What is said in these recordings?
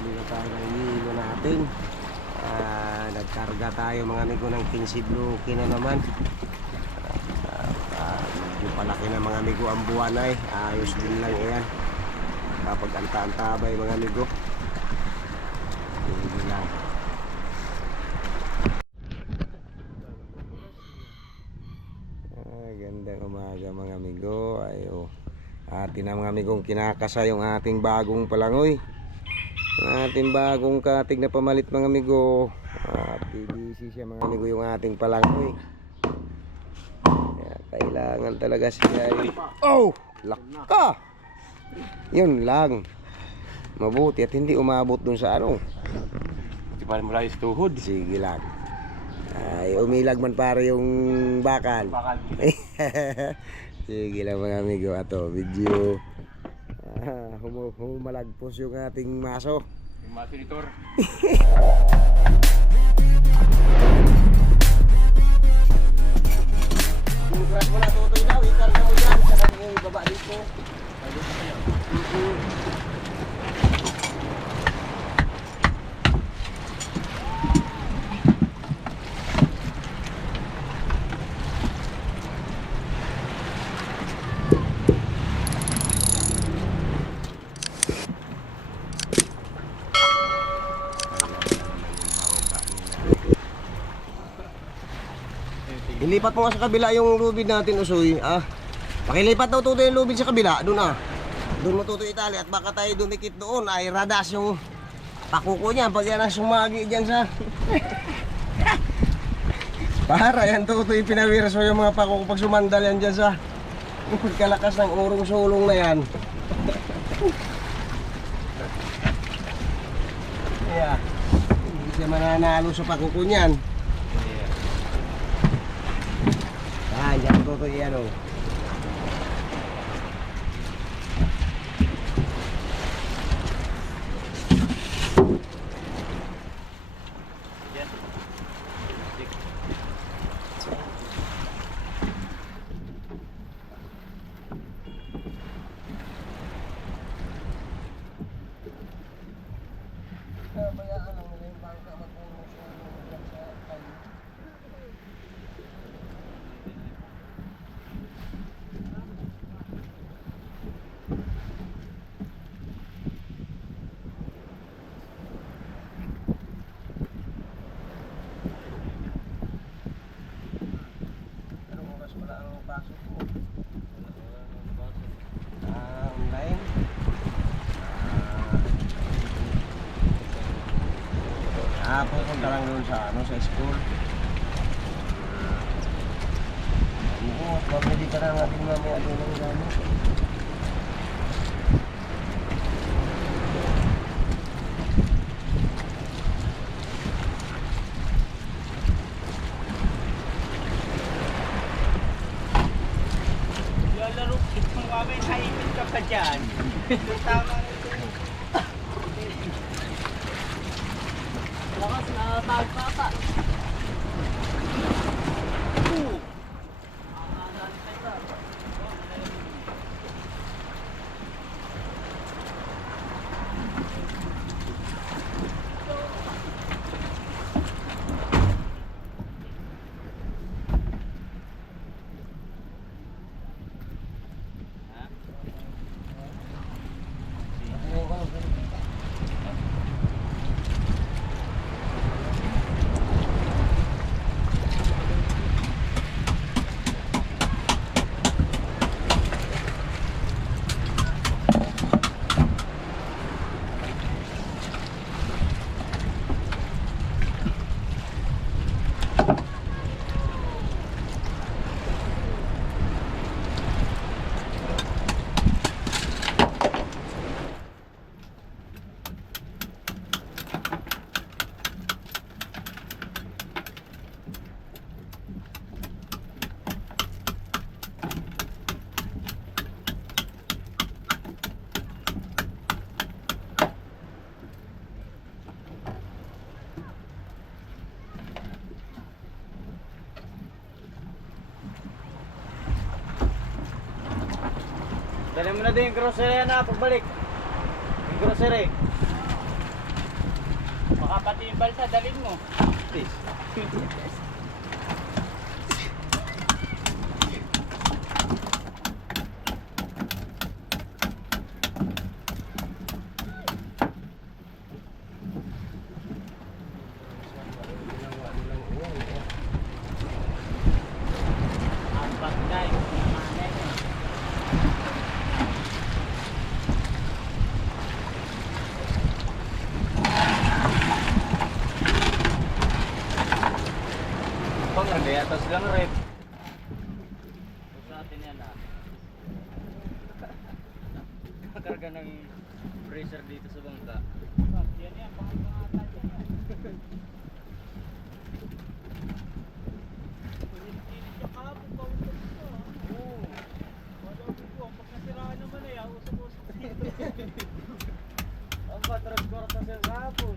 bili na tayo ng hilo natin. Nagkarga tayo mga amigo ng 15 bluki na naman. Yung palaki na mga amigo ang buwan ay ayos din lang yan kapag anta-antabay mga amigo. Hindi lang. Gandang umaga mga amigo. Atin na mga amigong kinakasa yung ating bagong palangoy, ating bagong katig na pamalit mga amigo. PVC siya mga amigo yung ating palangoy. Kaya kailangan talaga siya laka. Yun lang, mabuti at hindi umabot dun sa ano. Di ba mo rais tuhod? Sige lang. Ay, umilag man para yung bakal. Sige lang mga amigo. Ato, video. Humalagpos yung ating maso. Yung maso ni Tor. Bukas mo na tutoy daw. Ikan na mo dyan. Saka yung baba dito. Ilipat mo nga sa kabila yung lubid natin, Usoy. Pakilipat daw tuto yung lubid sa kabila. Doon doon mo tuto itali. At baka tayo dumikit doon. Ay radas yung pakuko niya. Pag yan ang sumagi dyan sa... Para yan tuto yung pinawirso yung mga pakuko. Pag sumandal yan dyan sa... Pagkalakas ng urong sulong na yan. Kaya hindi siya mananalo sa pakuko niyan. Yan tuto yan o. Bayaan lang nila yung bangka magpuno-suno dyan sa tayo. Online. Pupunta lang doon sa sa school. At mabili ka na natin mamaya doon ng gamit. Laro, kung kami naipit ka pa dyan. Tama na ito. Lakas na tagpapa. Dali mo na din yung grocery na pagbalik. Yung grocery. Baka pati yung balsa, dalhin mo. Please. Ang bagay, namanay. Pang hindi, atas lang red. Sa atin yan ah. Nakarga ng pressure dito sa bangka. Yan yan, pangangatan yan. Pilit-pilit yung kahapon, pausap ko ah. Oo. Sabi ko, pag nasiraan naman eh, usap-usap dito. Ang batras ko rin sa kahapon.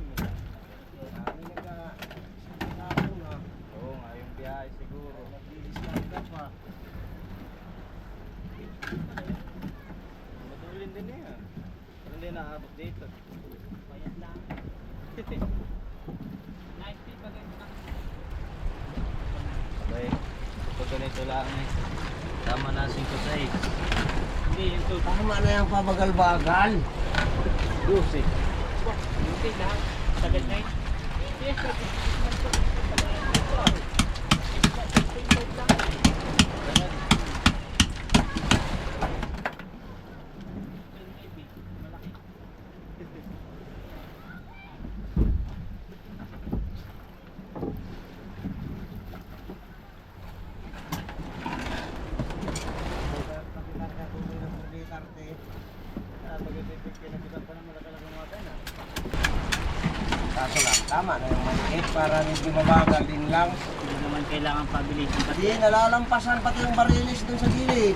Kami nagka-hapon ha. Oo nga, yung biyahe siguro. Nag-discount ka pa. Matulin din na yan. Pero hindi naabot dito. Payat lang. Nice fit pa ganito na. Okay. Pag ganito lang eh. Tama na 5-6. Hindi, yung to. Tama na yung pabagal-bagal. 12. Okay lang. Tagal na yun. Yes, Kaso lang, tama na yung maliit para hindi mabagal din lang. hindi naman kailangan pabilisin kasi Hindi, nalalampasan pati yung barilis dun sa gilid.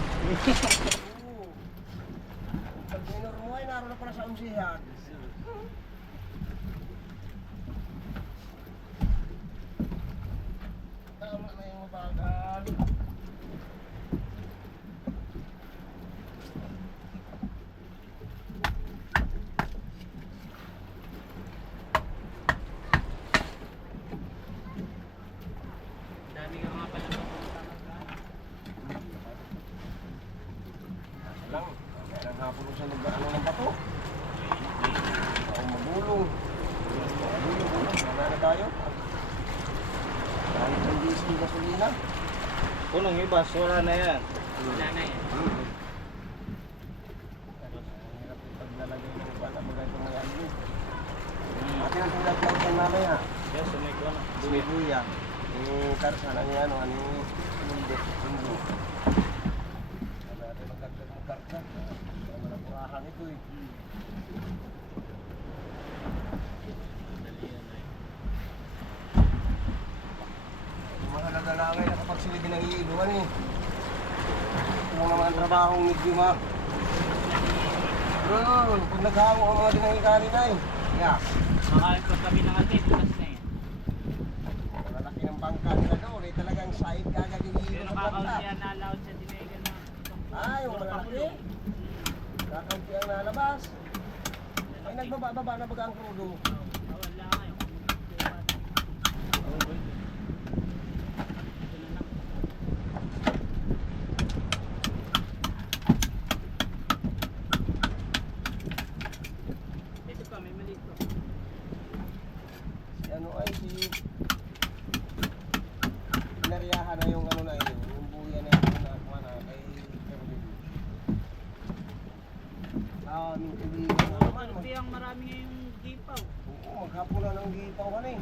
Oo. Pag minor mo ay naroon na pala sa unsihan. Tama na yung mabagal. dami ka mga pala Lang, kailang hapon ko siya nag-ano ng bato. Ako magulong. Magulong, wala na tayo. Kahit ang diesel gasolina. punong iba, sura na yan. Wala na yan. Hirap yung paglalagay ng bata mo ganito mga ano. Atin ang tulad lang sa mamaya. Yes, sumay ko na. Buya. Yung karsa na niya, ano yung mundo. Wala natin magkagdag ng karsa. Wala na purahan ito eh. Yung mga nagalangay na kapag sila dinangiiluan eh. Ito lang naman ang trabahong medyo pag naghawo ang mga dinangikari na eh. Yeah. Makain pa kami ng atin, bukas na yan. Malalaki ng bangka nila doon eh. Talagang side kagad yung hilo Pero sa kakaunti bangka. yan na-allowed sa Dinegan na. Ay, yung malalaki. Kakaunti ang nalabas. Ay, nagbaba-baba na baga ang krudo. Wala nga yun. Ito pa, may maliit pa. Si ano ay si... Pinariyahan na yung ano na yun. Yung buya na yun na kuha na kay Caroline. Aming kaibigan na naman. Kasi ang marami ngayong gipaw. Oo, maghapon na ng gipaw ka na eh.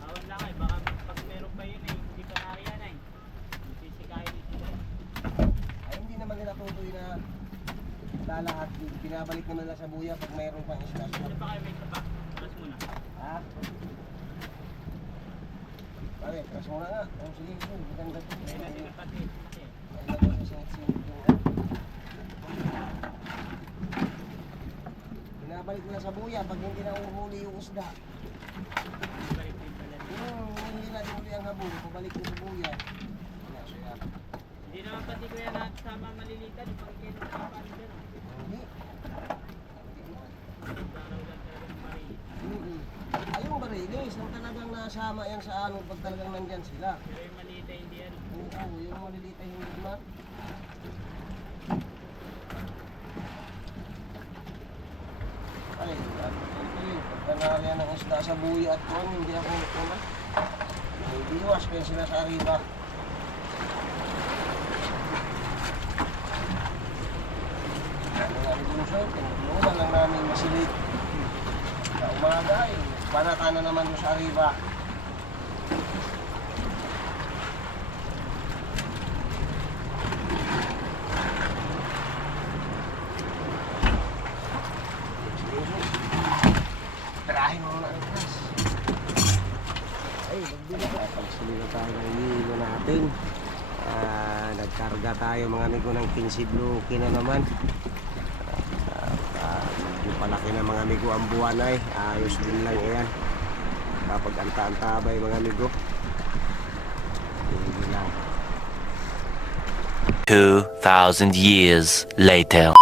Awan lang ay, baka pag meron pa yun eh, hindi pa nariyan ay. Sisikain ito eh. Ay, hindi naman nila tutoy na lalahat. Pinabalik naman nila sa buya pag mayroon pang isla. Ano pa kayo may isa pa? Alas muna. Ha? Pare, press mo na nga. Oh, sige, sige. Maganda ito. May natin ang pati. Kasi, Ay, lagay sa singit-singit yung ano. Pinabalik nila sa buya pag hindi na uhuli yung isda. balik din pala. Hindi na huli ang habong. Pabalik mo sa buya. Kaya, so yan. Hindi naman pati ko yan sama malilitan. Pag kinuha pa paano dyan. Hindi. Taraw lang talagang maliit. minsan talagang nasama yan sa ano pag talagang nandyan sila. Pero yung maliit ay hindi yan. Oo, yung maliliit ay hindi na. Ay, ito yun. Pagkanarya ng isda sa buya at tuwan, hindi ako una. Hindi iwas kaya sila sa arriba. Ano nga rin yung show, tinulungan lang namin masilip. Sa umaga ay, panata na naman yung sa arriba. Tirahin mo muna ang class. Ay, magbili ka. Pagsulila tayo ng hilo natin. Nagkarga tayo mga amigo ng 15 bluki na naman. Medyo palaki na mga amigo ang buwan ay. Ayos din lang yan. Kapag anta-antabay mga amigo. Hindi lang. 2,000 years later.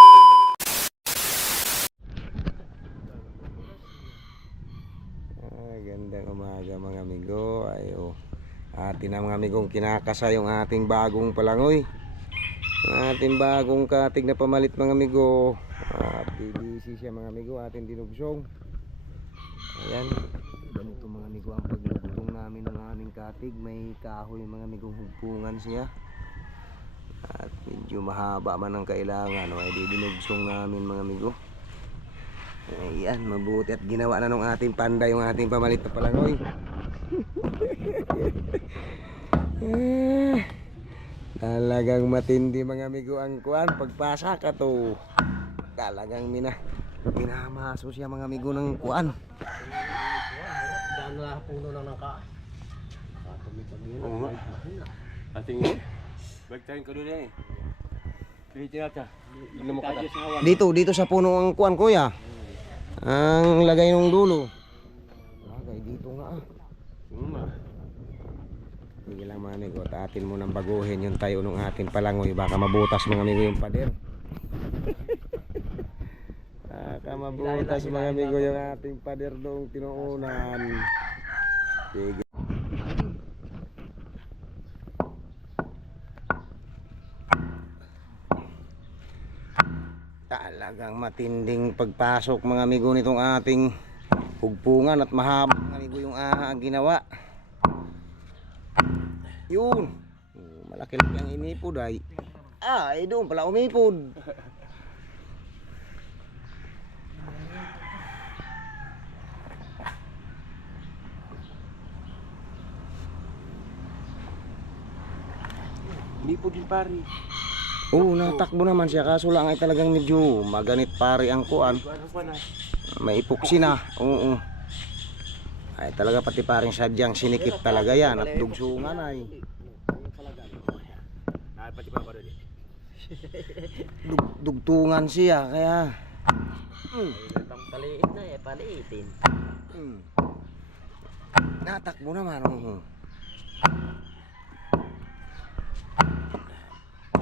Gandang umaga mga amigo. Atin na mga amigong kinakasa yung ating bagong palangoy. Ang ating bagong katig na pamalit mga amigo. PVC siya mga amigo, ating dinugsong. Ayan. Ganito mga amigo ang pagdugtong namin ng aming katig. May kahoy mga amigong hugpungan siya. At medyo mahaba man ang kailangan. Ay dinugsong namin mga amigo. Ayan, mabuti at ginawa na nung ating panda yung ating pamalit na palangoy. Talagang matindi mga amigo ang kuan. Pagpasa ka to, talagang minamaso siya mga amigo ng kuan. Daan na puno lang ng ka. Oo nga. Ating bagtayin ka doon eh. Pilitin natin. Ilan mo kata? Dito sa puno ang kuan kuya. Ang lagay ng dulo. Lagay dito nga ah. Sige lang mga amigo, atin mo nang baguhin yung tayo ng ating palangoy. Baka mabutas mga amigo yung pader. Baka mabutas mga amigo yung ating pader doong tinuunan. Sige. Talagang matinding pagpasok mga amigo nitong ating hugpungan at mahaba mga amigo yung ang ginawa. Yun. Malaki-laki ang inipod ay. Ay doon pala umipod. Umipod din pari. Oo, natakbo naman siya kaso lang ay talagang medyo maganit pare ang kuan. May ipuksi na. Oo. Ay talaga pati paring sadyang sinikip talaga yan at dugsungan ay. Pati pa doon. Dugtungan siya kaya. Paliit na eh, paliitin. Natakbo naman.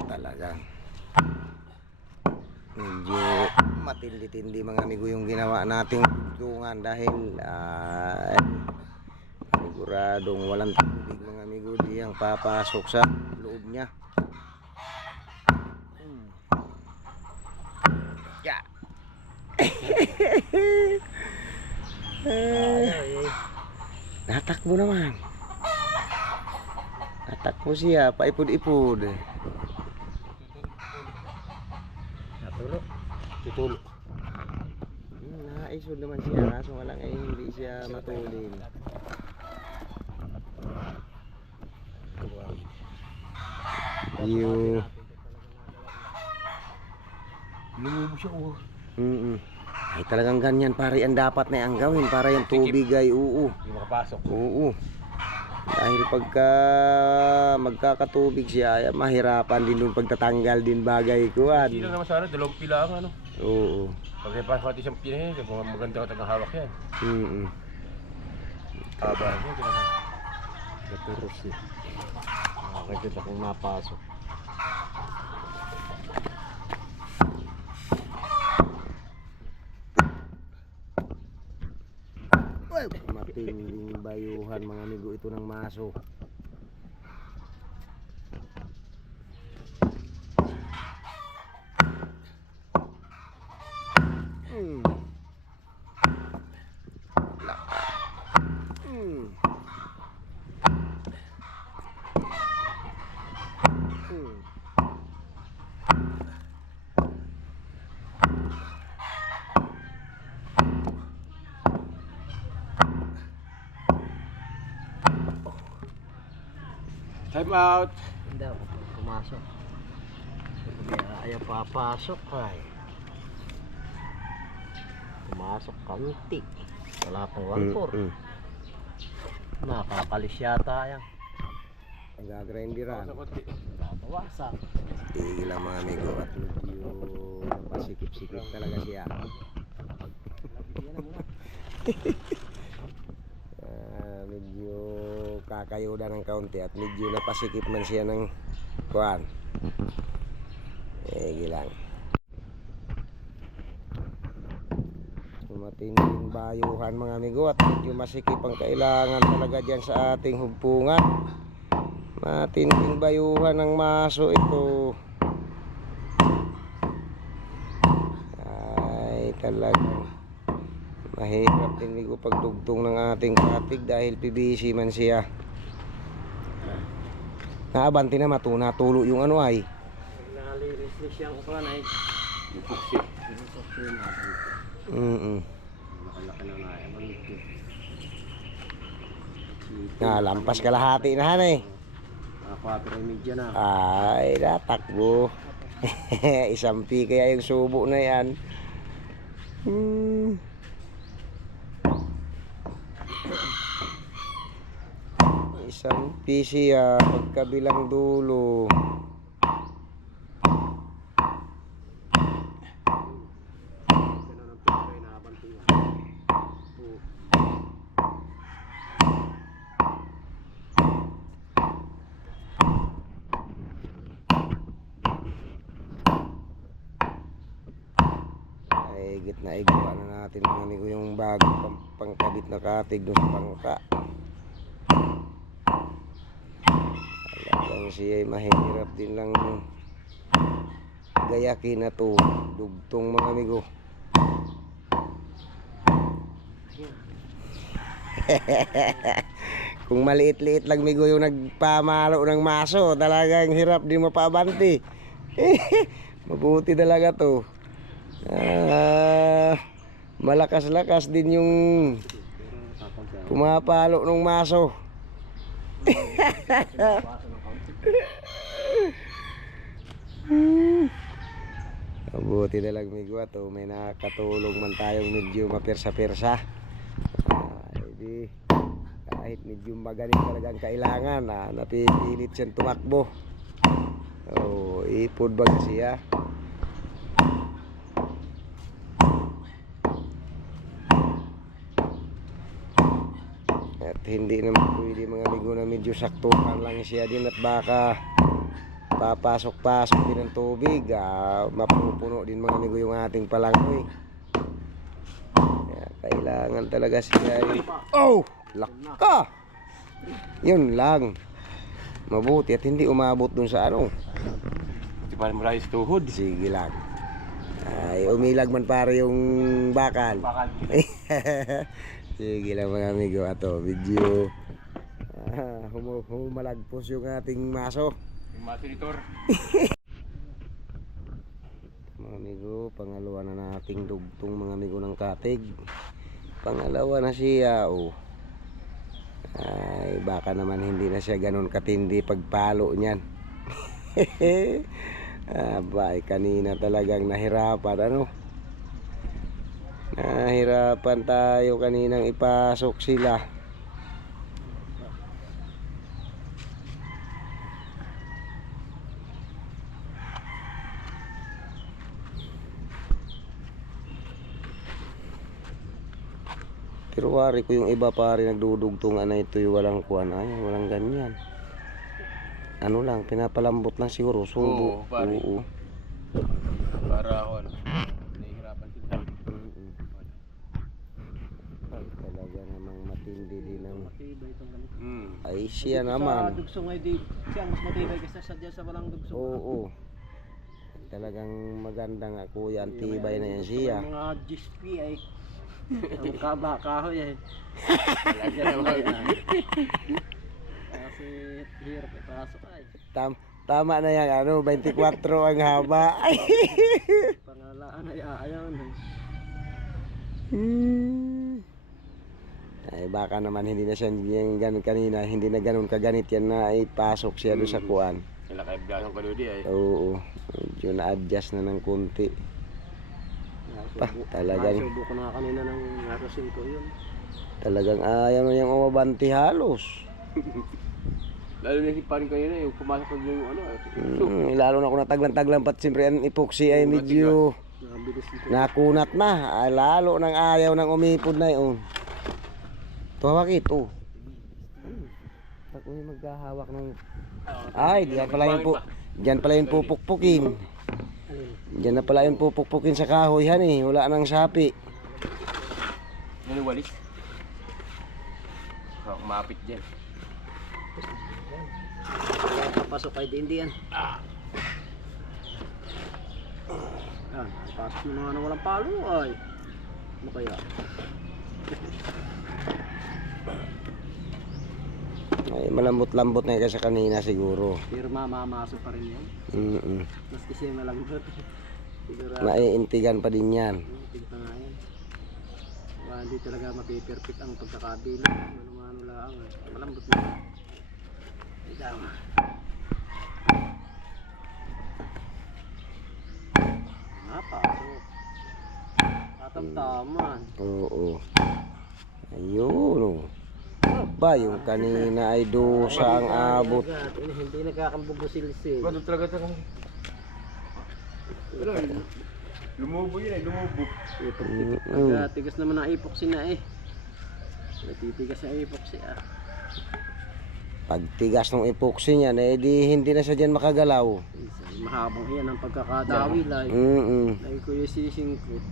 Talagang medyo matindi-tindi mga amigo yung ginawa nating dugtungan dahil siguradong walang tubig mga amigo diyang papasok sa loob niya. Yeah. Natakbo naman. Natakbo siya, paipod-ipod. Tutulo. Naisod naman siya, kaso nga lang ay hindi siya matulin. Yung Lumubo siya oh. Ay talagang ganyan pare ang dapat na ang gawin para yung tubig ay Hindi makapasok. Oo. Dahil pagka magkakatubig siya, ay mahirapan din yung pagtatanggal din bagay kuan. Hindi lang naman sana, dalawang pila ang ano. Oo. Pag ipasok natin siyang pila yan, maganda ka tagang hawak yan. Haba niya, talagang. Naturos siya. Nakikita kong napasok. Matinding bayuhan mga amigo ito ng maso. Time out. Hindi ako pumasok. Ayaw papasok ay. Pumasok kaunti. Wala pang 1-4. Nakakalis yata yan. Nagagrindiran. Bawasan. Tigil lang mga amigo at medyo napasikip-sikip talaga siya. Medyo kakayuda ng kaunti at medyo napasikip man siya ng kuwan. Gilang. Matinding bayuhan mga amigo at medyo masikip ang kailangan talaga dyan sa ating hugpungan. Matinding bayuhan ng maso ito. Ay talagang mahirap din migo pagdugtong ng ating katig dahil PVC man siya. Naabanti na matuna tulo yung ano ay. Nalilis siyang ukulan ay. Yung puksi. Nakalaki na nga. Lampas kalahati na han eh. Nakakuha media na. Ay, natakbo. Isampi kaya yung subo na yan. Isampi siya pagkabilang dulo. Higit na igawa na natin mga amigo yung bago pangkabit na katig doon sa pangka. Talagang siya ay mahirap din lang gayakin na to dugtong mga amigo. Kung maliit-liit lang migo yung nagpamalo ng maso, talagang hirap din mapabanti. Mabuti talaga to. Malakas-lakas din yung pumapalo ng maso. Mabuti talaga migo to, may nakatulong man tayong medyo mapersa-persa. Hindi kahit medyo magaling talagang kailangan napipilit siyang tumakbo. Ipod ba siya? At hindi naman pwede mga amigo na medyo saktuhan lang siya din at baka papasok-pasok din ng tubig, mapupuno din mga amigo yung ating palangkoy. Kaya kailangan talaga siya laka! Yun lang. Mabuti at hindi umabot dun sa ano. Di pa malayos tuhod. Sige lang. Ay, umilag man pare yung bakal. Bakal. Sige lang mga amigo, ato video humalagpos yung ating maso. Yung masinitor. Mga amigo, pangalawa na nating dugtong mga amigo ng katig. Pangalawa na siya. Ay, baka naman hindi na siya ganun katindi pagpalo niyan. Abay, kanina talagang nahirapan nahirapan tayo kaninang ipasok sila. Pero wari ko yung iba pare nagdudugtungan na ito yung walang kuwan. Ay, walang ganyan. Ano lang, pinapalambot lang siguro. Subo. Oo, pare. Oo. Para nahihirapan sila. Ay, talaga naman. Matibay itong ganito. Ay siya Sa naman. dugsong ay di, siya ang mas matibay kaysa sa dyan sa walang dugsong. Oo. Talagang maganda nga kuya, ang tibay na yan siya. Mga GSP ay ang kahoy ay. Kasi hirap ipasok ay. Tama na yan, 24 ang haba. Ay. Pangalaan ay ayaw na. Ay baka naman hindi na siya yung ganun kanina, hindi na ganun kaganit yan na ipasok siya doon sa kuan. Kailan kayo blasong ka doon ay. Oo, medyo na-adjust na ng kunti. Talagang- Subo ko na kanina ng narosin ko yun. Talagang ayaw na niyang umabanti halos. Lalo na si parin kanina yung pumasok ka yung ano. Lalo na kung nataglan-taglan pat siyempre ang epoxy ay medyo Nakabilis nito. nakunat na. Ay, lalo nang ayaw nang umipod na yun. Tuwag ito. Pag uy maghahawak ng... Ay, diyan pala yung diyan pala yung pupukpukin. Diyan na pala yung pupukpukin sa kahoy han eh. Wala nang sapi. Yan yung walis. Umapit dyan. Kaya papasok kayo din diyan. Yan, pasok yung mga walang palo ay. Ano kaya? Ay, malambot-lambot na yung kasi kanina siguro. Pero mamamasok pa rin yan. Maski siya malambot. Siguro Maiintigan pa din yan. tigpa nga yan. Hindi talaga mapiperfect ang pagkakabilang. Ano lang. Malambot na. Ay dama. Napasok. Tatamtaman. Oo. Ayun oh. Ba, yung kanina ay dosa ang abot. Hindi nagkakambubusilsil. Ba't talaga talaga? Wala, lumubo yun ay, lumubo. Tigas naman ang epoxy na eh. Natitigas ang epoxy ah. Pagtigas ng epoxy niya, eh di hindi na siya dyan makagalaw. Mahabang iyan ang pagkakadawil ay. Ay ko yung sisingkot.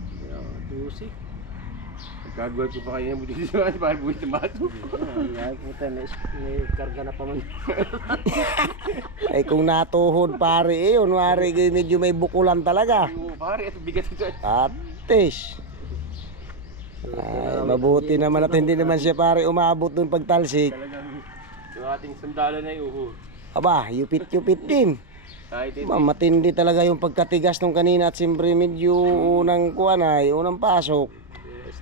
Dusi. Gagawin ko pa kayo ng buti sa mga para buwis na bato. Ay puta, may karga na pa man. Ay kung natuhod pare eh, unwari medyo may bukulan talaga. Oo, pare, ito bigat ito. Atis. Ay, mabuti naman at hindi naman siya pare umabot dun pagtalsik. Talagang yung ating sandala na yun. Aba, yupit-yupit din. Kahit hindi. Matindi talaga yung pagkatigas nung kanina at siyempre medyo unang kuwan ay, unang pasok.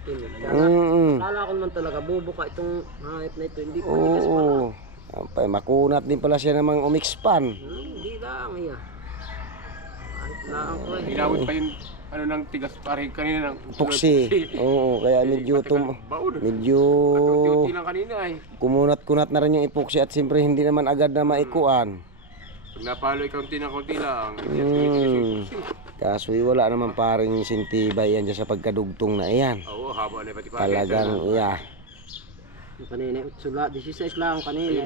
Kala ko naman talaga bubuka itong hayop na ito. Hindi pa tigas pala. Oo. Ay, makunat din pala siya namang umixpan. Hindi lang iya. Kahit lang ko eh. Hinawit pa yung ano ng tigas pare kanina ng Epoxy. Oo, kaya medyo medyo Unti-unti lang kanina ay. kumunat-kunat na rin yung epoxy at siyempre hindi naman agad na maikuan. Pag napalo ikaw unti lang. Kaso wala naman paring sintibay yan dyan sa pagkadugtong na iyan. Oo, haba na pati pare. Talagang iya. Yung kanina 8 lang, 16 lang kanina.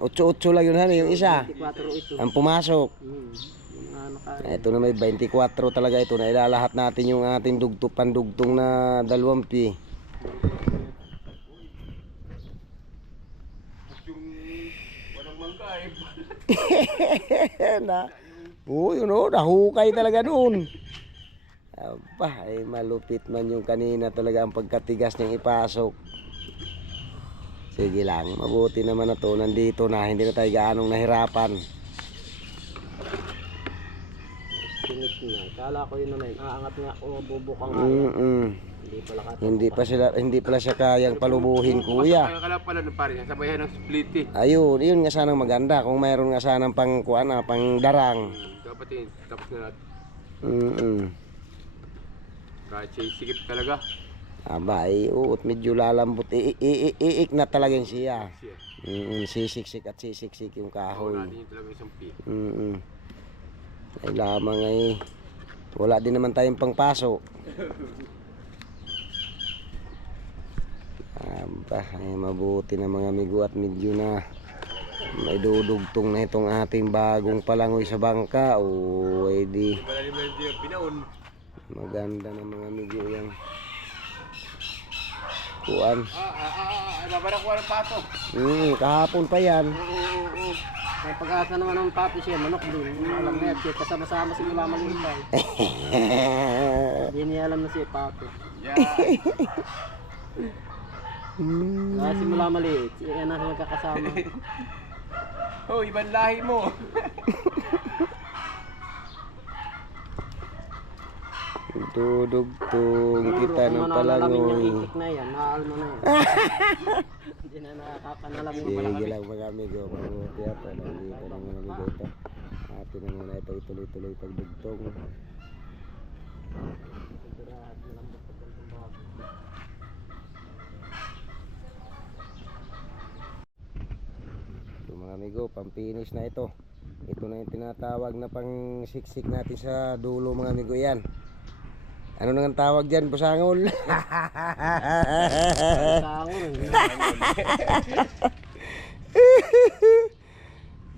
8-8 lang yun yung isa. 24 ito. Ang pumasok. Yung ano kaya. Ito na may 24 talaga ito na ilalahat natin yung ating pandugtong na 2 pi. Yung walang mangga eh. na. Oo, yun o, nahukay talaga doon. Aba, ay malupit man yung kanina talaga ang pagkatigas niyang ipasok. Sige lang, mabuti naman na to. Nandito na, hindi na tayo gaanong nahirapan. Finish na. Kala ko yun naman. Aangat nga o bubukang nga. Hindi pala kata. Hindi pala siya kayang palubuhin, kuya. Kaya pala ng pare, sabayan ng split eh. Ayun, yun nga sanang maganda. Kung mayroon nga sanang pang darang. Dapat yun, tapos na natin. Kahit siya sikip talaga. Aba, at medyo lalambot. Iik na talaga yun siya. Siya. Sisiksik at sisiksik yung Oo, kahoy. natin yung talaga isang pi. Ay lamang ay wala din naman tayong pangpaso. Aba, ay mabuti na mga amigo at medyo na may dudugtong na itong ating bagong palangoy sa bangka. O ay di Malalim na hindi yung pinaon. maganda na mga amigo yung kuan. Babarak ko ng pato. Kahapon pa yan. Oo. May pag-asa naman ng pato siya, manok din. Alam na yan, kasama-sama simula maliit pa. Hindi niya alam na siya pato. Yeah. Simula maliit, yan ang nagkakasama. Oh, ibang lahi mo. Dudugtong kita ng Yung palangoy. itik na yan, mahal mo na yan. Hindi na nakakanalam yung Sige palaki. lang mga amigo. Mabuti at nandito ng mga amigo ito. Atin na muna ito ituloy-tuloy pagdugtong. Ito mga amigo, pampinis na ito. Ito na yung tinatawag na pang siksik natin sa dulo mga amigo yan. Ano nang tawag dyan, busangol? Sangol.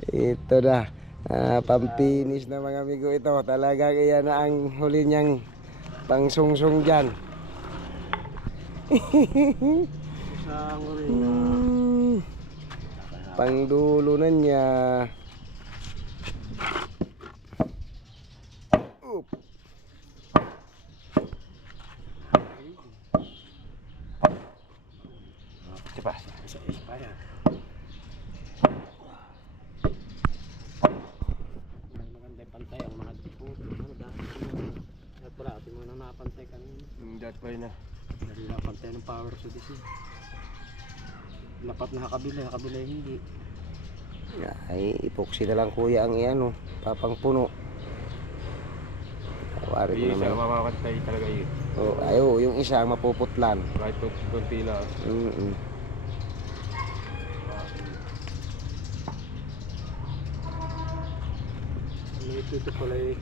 Ito na. Pampinis na mga amigo ito. Talagang iyan na ang huli niyang pangsungsong dyan. Sangol. Pangdulo na niya. Oop. Cepat. Maganda yung pantay ang mga puto. Ano dahil? At pala, atin mo na napantay kanina. Dat pa rin na. Dari napantay ng power sa DC. Lapat na kabila hindi. Ay, epoxy na lang kuya ang iyan, oh. Papang puno. Tawari ko Hindi siya naman. mamakantay talaga yun. Oh, ayo, yung isa ang mapuputlan. Kahit kunti lang. Ano ito pala eh.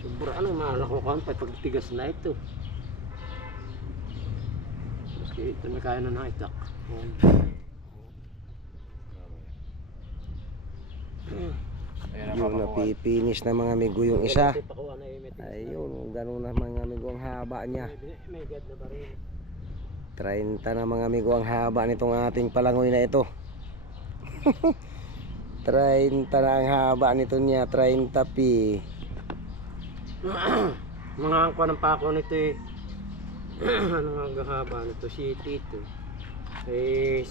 Sobra ano malakukan pa pag tigas na ito. Kasi ito na kaya na naitak. Ayan Yung napipinis na mga amigo yung isa. Ayun, ganun na mga amigo ang haba niya. May gad na ba rin? 30 na mga amigo ang haba nitong ating palangoy na ito. 30 na ang haba nito niya, 30 pi. Mga angkwa ng pako nito eh. Ano nga haba nito? City ito. Eh,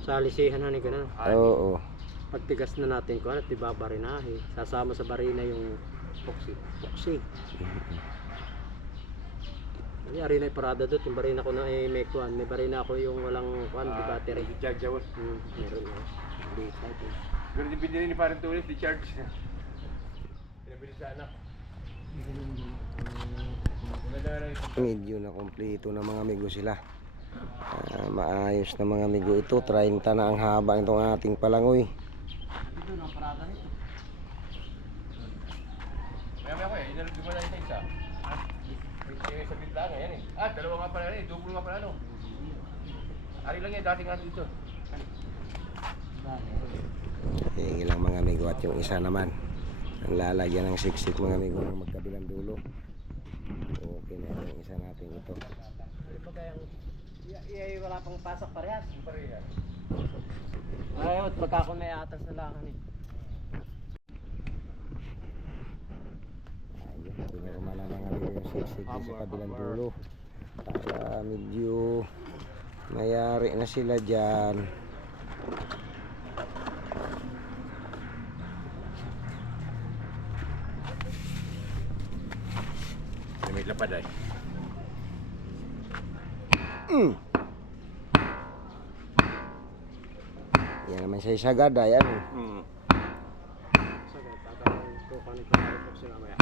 salisihan na ni ganun. Oo. Pagtigas na natin ko at ibabarinahe. Sasama sa barina yung poxy. Hindi, arina yung parada doon. Yung barina ko na may kuhan. May barina ako yung walang kuhan, di battery. Charge ako. Meron na. Hindi, kahit yun. Pero di binili ni parang tulis, di charge. Pinabili sa anak. Medyo na kompleto na mga amigo sila. Maayos na mga amigo ito. 30 na ang haba nitong ating palangoy. Ito na parada nito. Maya ko eh, inalog mo na isa. Yung sa bintana, yan eh. Dalawa nga pala yan eh, double nga pala ano. Ari lang yan, dati nga dito. Yung ilang mga amigo at yung isa naman ang lalagyan ng siksik mga amigo ng magkabilang dulo. Okay na yung isa natin ito. Ito kayang wala pang pasok parehas. Ayaw, pagka ako may atas na langan eh. Ayun, pinurma na mga amigo yung siksik sa kabilang dulo. Para medyo mayari na sila dyan. May lapad ay. Yan naman siya isagad ay ano. Sagay, tatawag ko kung ito ay poxy mamaya.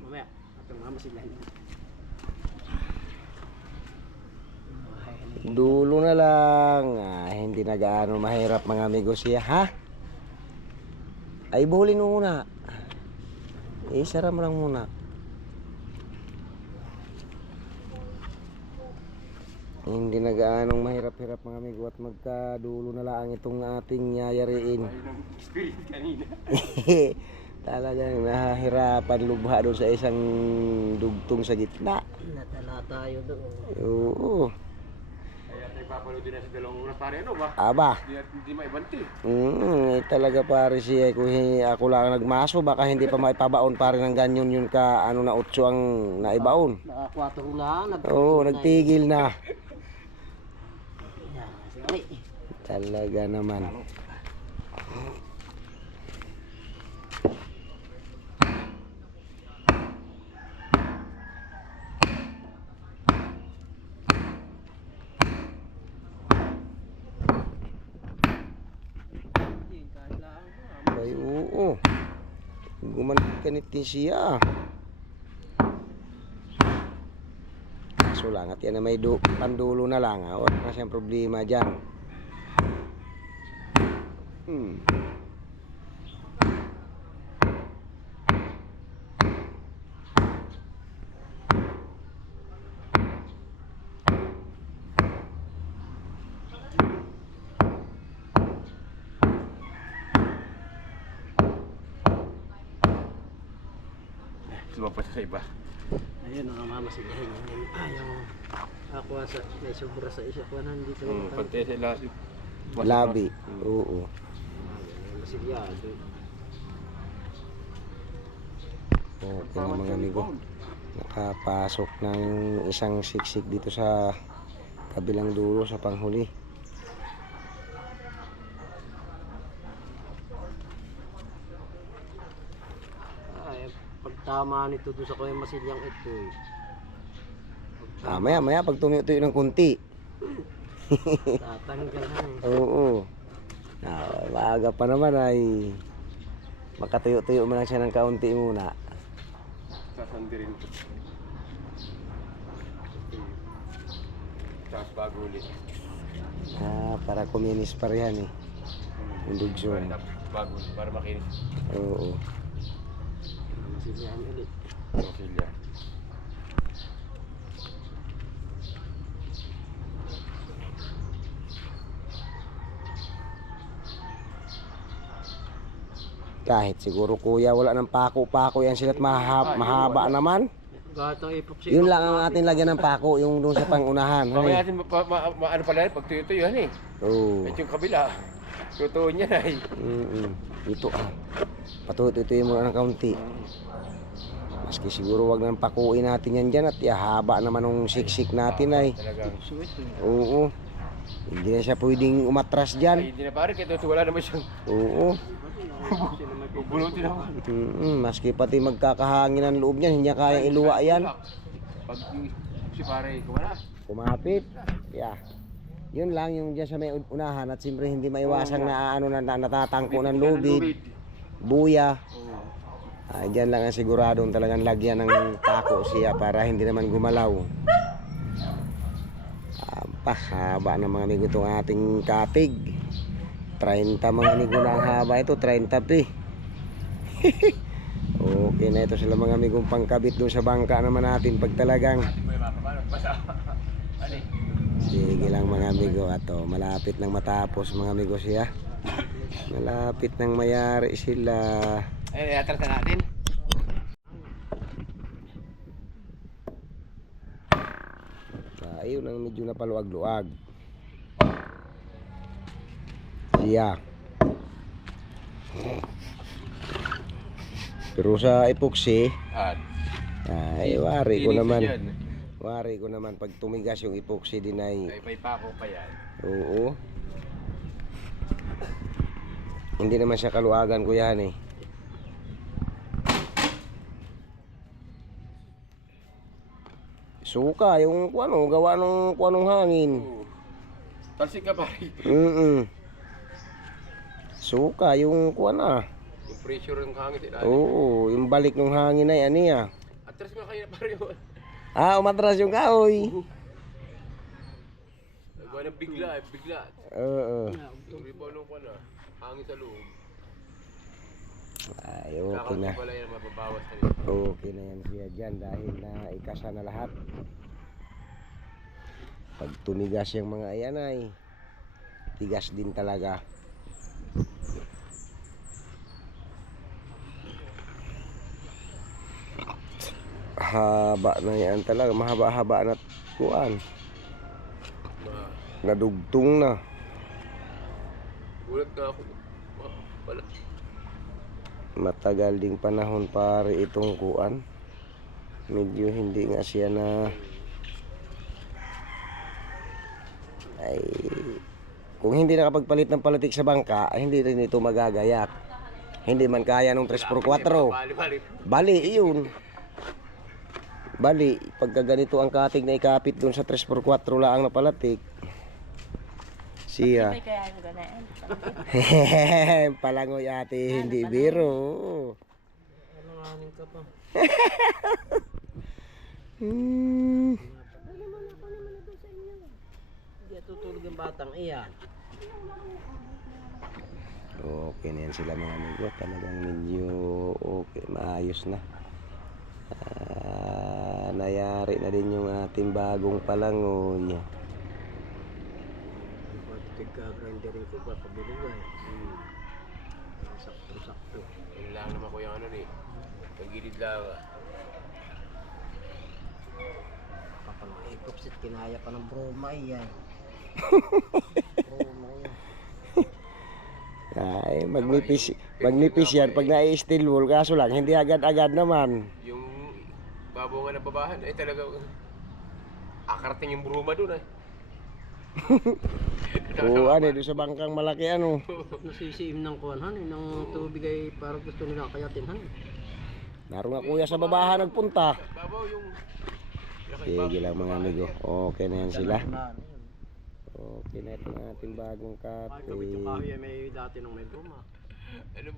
Mamaya, at mama sila. Dulo na lang. Hindi na gaano mahirap mga amigo siya, ha? Ay, buhulin mo muna. Isara mo lang muna. Hindi na gaanong mahirap-hirap mga amigo at magkadulo na lang itong ating yayariin. Ayun ang experience kanina. Talagang nahihirapan lubha doon sa isang dugtong sa gitna. Natala tayo doon. Oo. Kaya tayo Papanood din na sa dalawang oras pare ano ba? Aba. Hindi maibanti. Talaga pare siya kung ako lang nagmaso baka hindi pa maipabaon pare ng ganyan yun ka ano na 8 ang naibaon. Naka 4 lang. Oo, nagtigil na. Sorry. Talaga naman. Ay, oo. Gumanit ka nitin siya. Kaso lang at yan na may pandulo na lang. Wala na siyang problema dyan. Lumabas sa iba. Ayun, nakamamasigahin yun. Yung aqua sa, may sobra sa isa. Kuha na hindi ko Pantay sa lahat. Labi. Oo. masigyado. Okay na mga amigo. Nakapasok na yung isang siksik dito sa kabilang dulo sa panghuli. Ay, pagtama nito doon sa kuya masilyang ito eh. Maya pag tumiyo-tuyo ng kunti. Tatanggal na eh. Oo. Maaga pa naman ay makatuyo-tuyo mo lang siya ng kaunti muna. Sasandi rin ito. Tapos bago ulit. Para kuminis pa rin eh. Yung dugsong. Bago ulit, para makinis. Oo. Masilyan ulit. Masilya. Kahit siguro kuya wala ng pako-pako yan sila't mahaba naman. Gato epoxy. Yun lang ang atin lagyan ng pako yung doon sa pangunahan. Mamaya natin ano pala rin, pag tuyo-tuyo yan eh. Oo. At yung kabila, tutuon niya na eh. Ito patututuin mo na ng kaunti. Maski siguro wag nang pakuin natin yan dyan at haba naman ng siksik natin ay. Talagang. Oo. Hindi na siya pwedeng umatras Ay, dyan. hindi na pare, kaya wala naman siyang Oo. bubunutin naman. Maski pati magkakahangin ang loob niyan, hindi niya kaya iluwa yan. Pag yung si pare, kumana. Kumapit. Yeah. Yun lang yung dyan sa may unahan at siyempre hindi maiwasang na ano na natatangko ng lubid, buya. Dyan lang ang siguradong talagang lagyan ng pako siya para hindi naman gumalaw. Haba na mga amigo itong ating katig. 30 mga amigo na ang haba ito, 30 pi. Okay na ito sila mga amigong pangkabit doon sa bangka naman natin pag talagang. Sige lang mga amigo, ato malapit nang matapos mga amigo siya. Malapit nang mayari sila. Eh, atras na natin. Ayun ang medyo napaluag-luag. Siya. Pero sa epoxy, ay wari ko naman. Wari ko naman pag tumigas yung epoxy din ay. Ay, may pako pa yan. Oo. Hindi naman siya kaluagan ko yan eh. Suka, yung ano, gawa ng kuanong hangin. Talsik ka pare. Suka, yung kuana. Yung pressure ng hangin sila. Oo, yung balik ng hangin ay aniya. Atras nga kayo na pare yun. Umatras yung kahoy. Gawa ng bigla eh, bigla. Oo. Yung rebound ko na, hangin sa loob. Ay, okay na. Wala yan mababawas na rin. Okay na yan siya dyan dahil na ikasa na lahat. Pag tumigas yung mga ayan ay tigas din talaga. Haba na yan talaga, mahaba-haba na kuan. Nadugtong na. Gulat na ako. Wala. Matagal ding panahon pare itong kuan. Medyo hindi nga siya na ay kung hindi nakapagpalit ng palatik sa bangka, hindi rin ito magagayak. Hindi man kaya nung 3x4. Bali. Bali, iyon. Bali, pagka ganito ang katig na ikapit dun sa 3x4 laang na palatik. Siya. May kaya yung ganaan. Palangoy ate, hindi biro. Alanganin ka pa. Hmm. Hindi tutulog yung batang iyan. Okay na yan sila mga amigo. Talagang medyo okay, maayos na. Nayari na din yung ating bagong palangoy. Tigka-grinderin ko, papabili nga eh. Sakto-sakto. Yun lang naman ko yung ano ni. Pagilid lang. Kapag ikopsit, kinaya pa ng bromay yan. Bromay yan. Ay, magnipis yan pag nai-steel wool. Kaso lang, hindi agad-agad naman. Yung babaw nga nababahan ay talaga akarating yung bruma doon ay. Oo, ano, doon sa bangkang malaki ano. Nasisiim ng kuwanhan eh, ng tubig ay parang gusto nila kayatin han. Naroon nga kuya sa babahan nagpunta. Babaw yung Sige lang mga amigo. Okay na yan sila. Wala na yun. Okay na ito ang ating bagong Ay, gawin yung kape. kahoy ay may dati nung may broma. ano